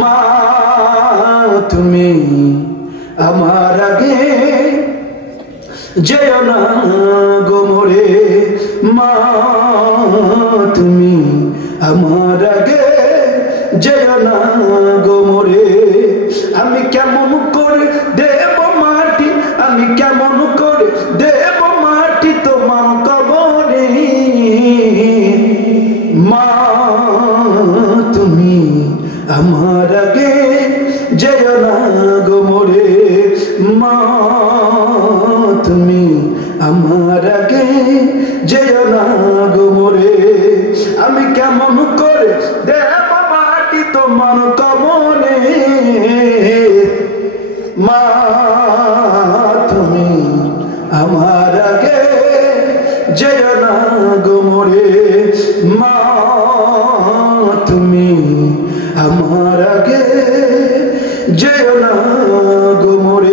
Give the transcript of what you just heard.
মা তুমি আমার আগে যেও না গো মোরে, মা তুমি আমার আগে যেও না গো মোরে। আমি কেমন করে দেব মাটি, আমি কেমন করে দেব মাটি তোমার কবরে, মা তুমি আমার আগে যেও না গো মোরে, মা তুমি আমার আগে যেও না গো মোরে। আমি কেমন করে দেব মাটি তোমার কবরে, মা তুমি আমার আগে যেও না গো মোরে, মা তুমি আমার আগে যেও না গো মোরে।